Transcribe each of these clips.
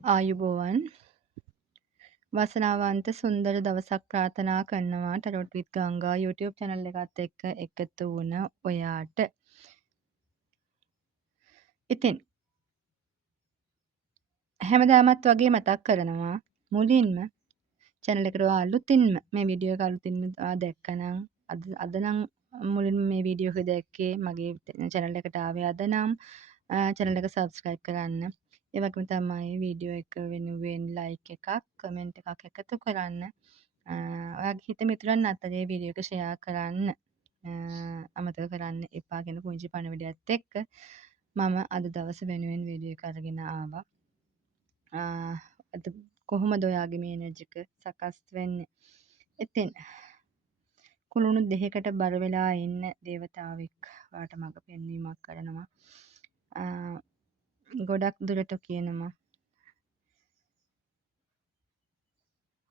ආයුබෝවන් වාසනාවන්ත සුන්දර දවසක් ප්‍රාර්ථනා කරනවා ටරොට් විත් ගංගා YouTube channel එකත් එක්ක එකතු වුණ ඔයාට. ඉතින් හැමදාමත් වගේ මතක් කරනවා මුලින්ම channel එකට ඔයා අලුතින්ම මේ වීඩියෝ එක අලුතින්ම ඔයා දැක්කනම් අද නම් මුලින්ම මේ වීඩියෝ එක දැක්කේ මගේ channel එකට ආවේ අද නම් channel එක subscribe කරන්න. ඒ වගේම තමයි වීඩියෝ එක වෙනුවෙන් like එකක් comment එකක් එකතු කරන්න. ඔයාගේ හිත මිතුරන් අතරේ වීඩියෝ එක ෂෙයා කරන්න අමතක කරන්න එපා කියන පුංචි පණිවිඩයත් එක්ක මම අද දවස වෙනුවෙන් වීඩියෝ එක අරගෙන ආවා. අද කොහොමද ඔයාගේ මේ එනර්ජි එක සකස් වෙන්නේ? ඉතින් කුළුණු දෙකකට බර වෙලා ඉන්න දේවතාවෙක් ඔයාට මඟ පෙන්වීමක් කරනවා. ගොඩක් දුරට කියනවා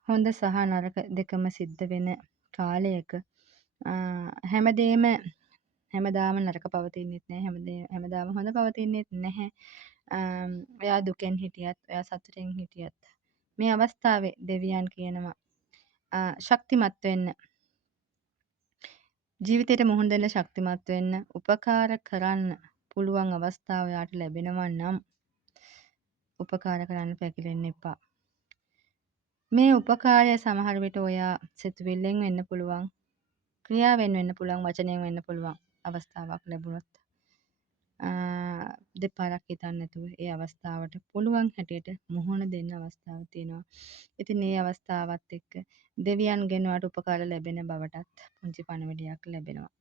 හොඳ සහ නරක දෙකම සිද්ධ වෙන කාලයක හැමදාම නරක පවතින්නෙත් නැහැ හැමදාම හොඳ පවතින්නෙත් නැහැ. ඔයා දුකෙන් හිටියත් ඔයා සතුටෙන් හිටියත් මේ අවස්ථාවේ දෙවියන් කියනවා ශක්තිමත් වෙන්න ජීවිතයට මුහුණ දෙන්න ශක්තිමත් වෙන්න උපකාර කරන්න පුළුවන් අවස්ථාව ඔයාට ලැබෙනවා නම් උපකාර කරන්න පැකිලෙන්න එපා. මේ උපකාරය සමහර විට ඔයා සිතුවිල්ලෙන් වෙන්න පුළුවන් ක්‍රියාවෙන් වෙන්න පුළුවන් වචනයෙන් වෙන්න පුළුවන් අවස්ථාවක් ලැබුණොත් දෙපාරක් හිතන්න නැතුව ඒ අවස්ථාවට පුළුවන් හැටියට මුහුණ දෙන්න අවස්ථාවක් තියෙනවා. ඉතින් මේ අවස්ථාවත් එක්ක දෙවියන්ගෙන් ඔයාට උපකාර ලැබෙන බවටත් පුංචි පණිවිඩයක් ලැබෙනවා.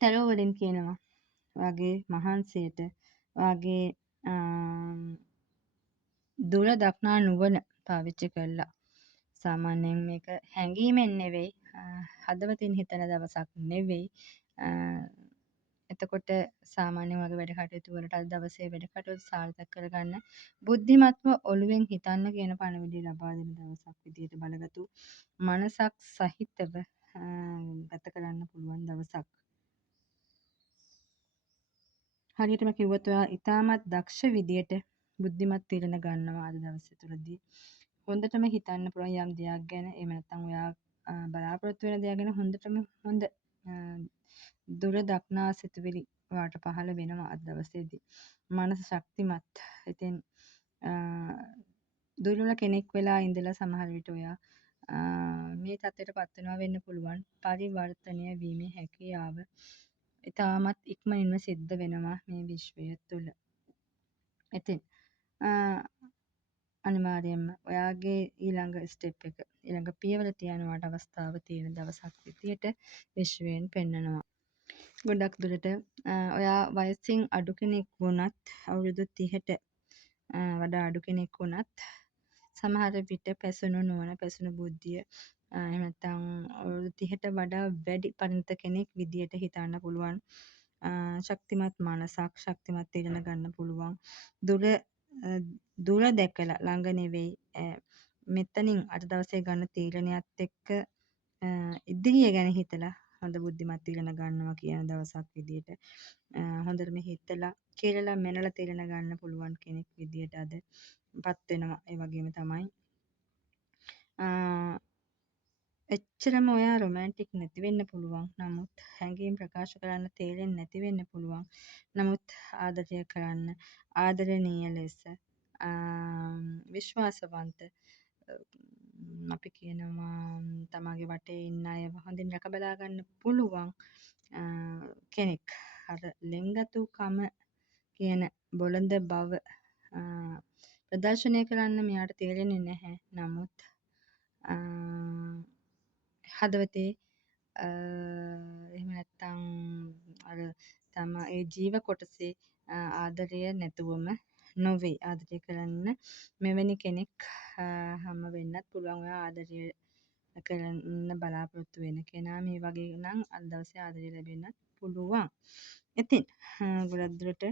ටැරෝ වලින් කියනවා ඔයාගේ මහන්සියට ඔයාගේ දුර දක්නා නුවණ පාවිච්චි කරලා සාමාන්‍යයෙන් මේක හැඟීමෙන් නෙවෙයි හදවතින් හිතන දවසක් නෙවෙයි. එතකොට සාමාන්‍යයෙන් වගේ වැඩ කටයුතු වලට අද දවසේ වැඩ කටයුතු සාර්ථක කරගන්න බුද්ධිමත්ව ඔළුවෙන් හිතන්න කියන පණිවිඩය ලබා දෙන දවසක් විදියට බලගතු මනසක් සහිතව ගත කරන්න පුළුවන් දවසක්. හරියටම කිව්වොත් ඔයා ඉතාමත් දක්ෂ විදියට බුද්ධිමත් තීරණ ගන්නවා අද දවසේ තුලදී. හොඳටම හිතන්න පුළුවන් යම් දෙයක් ගැන එහෙම නැත්නම් ඔයා බලාපොරොත්තු වෙන දෙයක් ගැන හොඳ දුර දක්නා සිතුවිලි ඔයාට පහළ වෙනවා අද දවසේදී. මනස ශක්තිමත්. ඉතින් දුර්වල කෙනෙක් වෙලා ඉඳලා සමහර විට ඔයා මේ තත්ත්වයට පත් වෙනවා වෙන්න පුළුවන්. පරිවර්තනය වීමේ හැකියාව ඉතාමත් ඉක්මනින්ම සිද්ධ වෙනවා මේ විශ්වය තුළ. ඉතින් අනිවාර්යයෙන්ම ඔයාගේ ඊළඟ ස්ටෙප් එක ඊළඟ පියවර තියනවාට අවස්ථාව තියෙන දවසක් විදියට විශ්වයෙන් පෙන්නනවා. ගොඩක් දුරට ඔයා වයසින් අඩු කෙනෙක් වුණත් අවුරුදු 30ට වඩා අඩු කෙනෙක් වුණත් සමහර විට පැසුණු නුවණ පැසුණු බුද්ධිය එහෙම නැත්නම් අවුරුදු 30ට වඩා වැඩි පරිණත කෙනෙක් විදියට හිතන්න පුළුවන්. ශක්තිමත් මනසක් ශක්තිමත් තීරණ ගන්න පුළුවන්. දුර දැකලා ළඟ නෙවෙයි මෙතනින් අද දවසේ ගන්න තීරණයත් එක්ක ඉදිරිය ගැන හිතලා හොඳ බුද්ධිමත් තීරණ ගන්නවා කියන දවසක් විදියට හොඳටම හිතලා කියලා මැනලා තීරණ ගන්න පුළුවන් කෙනෙක් විදියට අදපත් වෙනවා. ඒ වගේම තමයි එච්චරම ඔයා රොමැන්ටික් නැති වෙන්න පුළුවන්. නමුත් හැඟීම් ප්‍රකාශ කරන්න තේරෙන්නේ නැති වෙන්න පුළුවන්. නමුත් ආදරය කරන්න ආදරණීය ලෙස විශ්වාසවන්ත අපි කියනවා තමගේ වටේ ඉන්න අයව හොඳින් රැක බලා ගන්න පුළුවන් කෙනෙක්. අර ලෙන්ගතුකම කියන බොළඳ බව ප්‍රදර්ශනය කරන්න මෙයාට තේරෙන්නේ නැහැ. නමුත් හදවතේ එහෙම නැත්නම් අර ඒ ජීව කොටසේ ආදරය නැතුවම නොවේ. ආදරය කරන්න මෙවැනි කෙනෙක් හම්බ වෙන්නත් පුළුවන්. ඔයා ආදරය කරන්න බලාපොරොත්තු වෙන කෙනා මේ වගේ නම් අද දවසේ ආදරය ලැබෙන්නත් පුළුවන්. ඉතින් ගොඩක් දුරට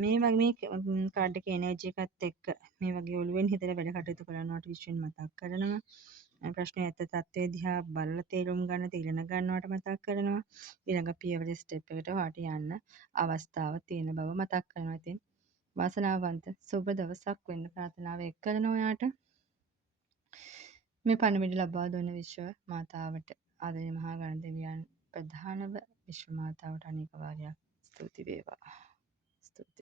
මේ වගේ මේ කාඩ් එකේ එනර්ජි එකත් එක්ක මේ වගේ ඔළුවෙන් හිතලා වැඩ කටයුතු කරනවට විශ්වෙන් මතක් කරනවා. ප්‍රශ්නේ ඇත්ත තත්ත්වය දිහා බලලා තේරුම් ගන්න තීරණ ගන්නවට මතක් කරනවා. ඊළඟ පියවර ස්ටෙප් එකට ඔයාට යන්න අවස්ථාව තියෙන බව මතක් කරනවා. ඉතින් වාසනාවන්ත සුබ දවසක් වෙන්න ප්‍රාර්ථනාව එක් කරන ඔයාට මේ පණිවිඩ ලබා දුන්න විශ්ව මාතාවට ආදරණීය මහා ගණ දෙවියන් ප්‍රධානව විශ්ව මාතාවට අනේක වාරයක් ස්තුති වේවා. ස්තුති.